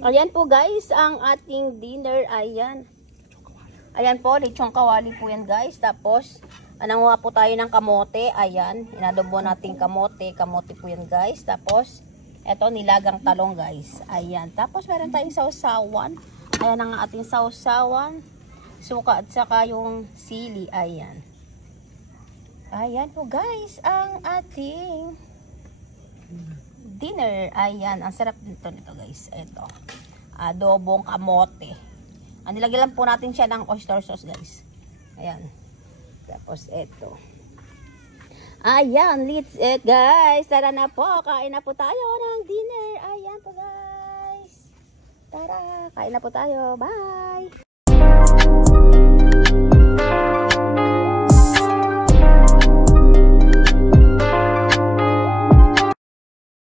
Ayan po guys, ang ating dinner. Ayan. Ayan po, lechong kawali po yan guys. Tapos, nanguha po tayo ng kamote. Ayan, inadobo natin kamote. Kamote po yan guys. Tapos, eto nilagang talong guys. Ayan. Tapos, meron tayong sausawan. Ayan ang ating sausawan. Suka at saka yung sili. Ayan. Ayan po guys, ang ating dinner. Ayan, ang sarap nito guys. Ito, adobong kamote. Nilagyan lang po natin siya ng oyster sauce guys. Ayan. Tapos ito. Ayan, let's eat guys. Tara na po, kain na po tayo ng dinner. Ayan po guys. Tara, kain na po tayo. Bye!